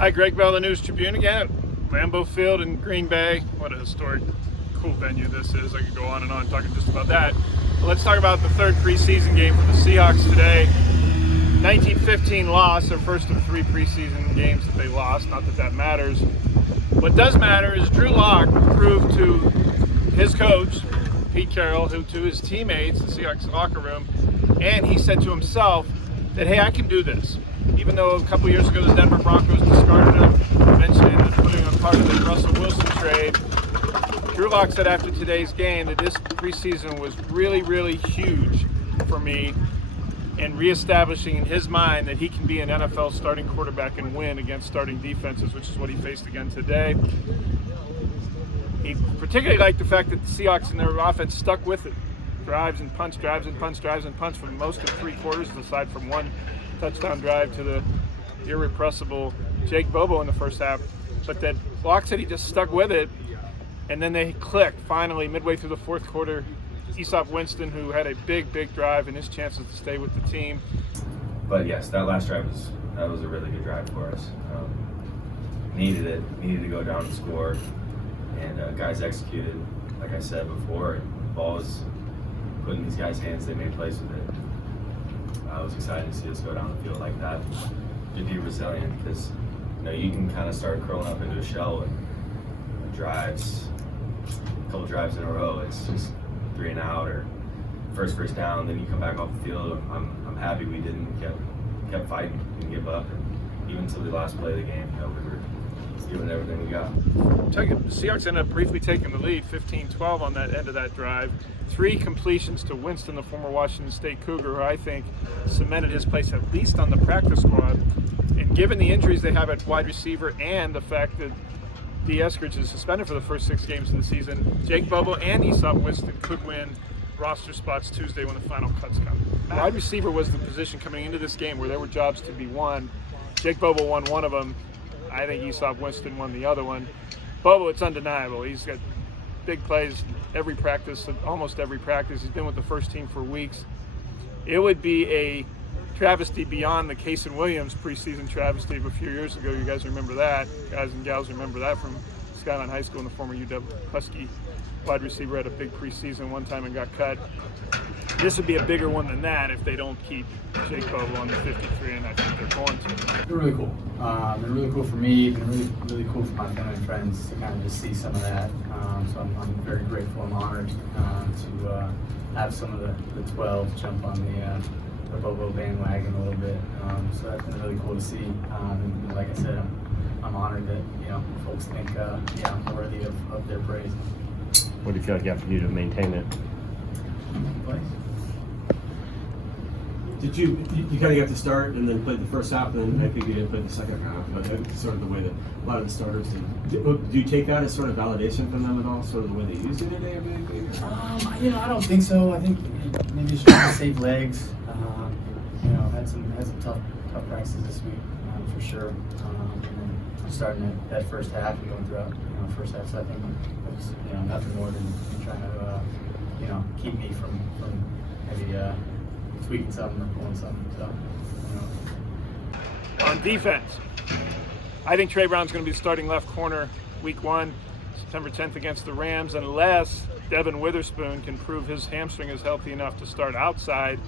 Hi, Gregg Bell, the News-Tribune again. Lambeau Field in Green Bay. What a historic, cool venue this is. I could go on and on talking just about that. But let's talk about the third preseason game for the Seahawks today. 1915 loss, their first of 3 preseason games that they lost. Not that that matters. What does matter is Drew Lock proved to his coach, Pete Carroll, to his teammates, the Seahawks locker room, and he said to himself that, hey, I can do this. Even though a couple years ago the Denver Broncos discarded him, eventually ended up putting him part of the Russell Wilson trade, Drew Lock said after today's game that this preseason was really, really huge for me in reestablishing in his mind that he can be an NFL starting quarterback and win against starting defenses, which is what he faced again today. He particularly liked the fact that the Seahawks in their offense stuck with it. Drives and punts, drives and punts, drives and punts for most of 3 quarters, aside from one touchdown drive to the irrepressible Jake Bobo in the first half. But that Lock said he just stuck with it, and then they clicked finally midway through the fourth quarter. Easop Winston, who had a big, big drive and his chances to stay with the team. But yes, that last drive was a really good drive for us. Needed to go down and score, and guys executed, like I said before. And the ball was put in these guys' hands. They made plays with it. I was excited to see us go down the field like that. To be resilient, because you can kind of start curling up into a shell and drives, a couple drives in a row. It's just 3 and out or first down. Then you come back off the field. I'm happy we didn't kept fighting, didn't give up, and even until the last play of the game, we were giving everything we got. The Seahawks ended up briefly taking the lead, 15-12 on that end of that drive. 3 completions to Winston, the former Washington State Cougar, who I think cemented his place at least on the practice squad. And given the injuries they have at wide receiver and the fact that D. Eskridge is suspended for the first 6 games of the season, Jake Bobo and Easop Winston could win roster spots Tuesday when the final cuts come. Wide receiver was the position coming into this game where there were jobs to be won. Jake Bobo won one of them. I think Easop Winston won the other one. Bobo, it's undeniable. He's got big plays every practice, almost every practice. He's been with the first team for weeks. It would be a travesty beyond the Casey Williams preseason travesty of a few years ago. You guys remember that. Guys and gals remember that from Skyline High School, and the former UW Husky wide receiver had a big preseason one time and got cut. This would be a bigger one than that if they don't keep Jake Bobo on the 53, and I think they're going to. They're really cool. They're really cool for me. They're really cool for my family and friends to kind of just see some of that. So I'm very grateful and honored to have some of the 12 jump on the Bobo bandwagon a little bit. So that's been really cool to see. And like I said, I'm honored that folks think I'm worthy of their praise. What do you feel like you have to do to maintain it? Place. Did you kind of got to start and then played the first half, and then I think you didn't play the second half, but that's sort of the way that a lot of the starters did. Do you take that as sort of validation from them at all, sort of the way they used it today? I don't think so. I think maybe just trying to save legs. Had some tough practices this week for sure. And then starting that first half and going throughout first half. So I think it was nothing more than trying to keep me from maybe tweaking something or pulling something. So On defense, I think Trey Brown's going to be starting left corner week 1, September 10th against the Rams, unless Devin Witherspoon can prove his hamstring is healthy enough to start outside.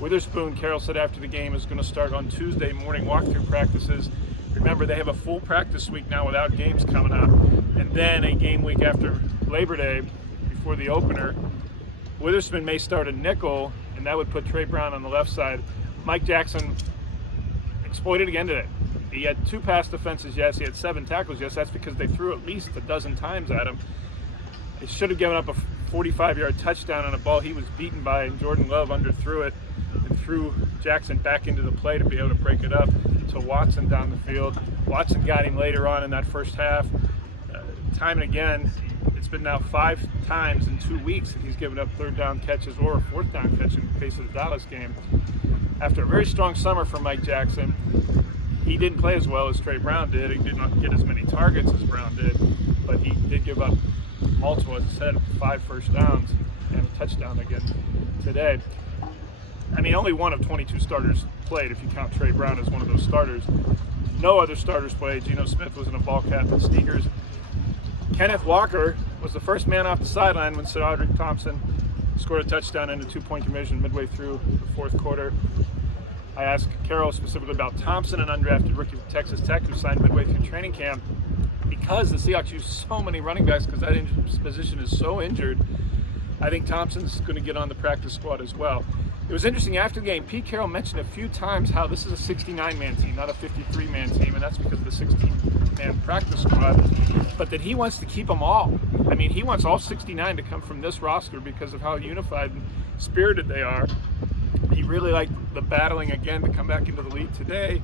Witherspoon, Carroll said after the game, is going to start on Tuesday morning walkthrough practices. Remember, they have a full practice week now without games coming up, and then a game week after Labor Day before the opener. Witherspoon may start a nickel, and that would put Trey Brown on the left side. Mike Jackson exploited again today. He had 2 pass defenses, yes. He had 7 tackles, yes. That's because they threw at least a dozen times at him. They should have given up a 45-yard touchdown on a ball he was beaten by, and Jordan Love underthrew it and threw Jackson back into the play to be able to break it up to Watson down the field. Watson got him later on in that first half. Time and again, it's been now 5 times in 2 weeks that he's given up 3rd down catches or a 4th down catch in the case of the Dallas game. After a very strong summer for Mike Jackson, he didn't play as well as Trey Brown did. He did not get as many targets as Brown did, but he did give up multiple, as I said, 5 first downs and a touchdown again today. I mean, only one of 22 starters played if you count Trey Brown as one of those starters. No other starters played. Geno Smith was in a ball cap and sneakers. Kenneth Walker was the first man off the sideline when Cedric Thompson scored a touchdown and a 2-point conversion midway through the fourth quarter. I asked Carroll specifically about Thompson, an undrafted rookie from Texas Tech who signed midway through training camp. Because the Seahawks use so many running backs, because that position is so injured, I think Thompson's going to get on the practice squad as well. It was interesting after the game, Pete Carroll mentioned a few times how this is a 69-man team, not a 53-man team, and that's because of the 16-man practice squad, but that he wants to keep them all. I mean, he wants all 69 to come from this roster because of how unified and spirited they are. He really liked the battling again to come back into the league today,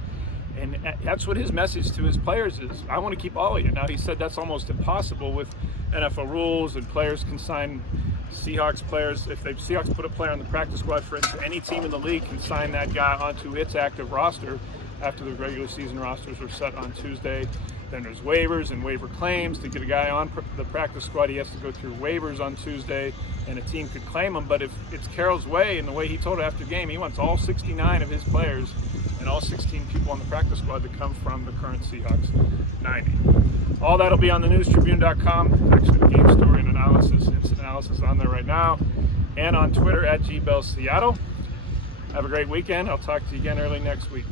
and that's what his message to his players is. I want to keep all of you. Now, he said that's almost impossible with NFL rules, and players can sign Seahawks players. If the Seahawks put a player on the practice squad, for instance, any team in the league can sign that guy onto its active roster after the regular season rosters are set on Tuesday. Then there's waivers and waiver claims. To get a guy on the practice squad, he has to go through waivers on Tuesday, and a team could claim him. But if it's Carroll's way, and the way he told it after the game, he wants all 69 of his players and all 16 people on the practice squad to come from the current Seahawks 90. All that'll be on the newstribune.com. Actually, the game story and analysis, instant analysis on there right now, and on Twitter at GBellSeattle. Have a great weekend. I'll talk to you again early next week.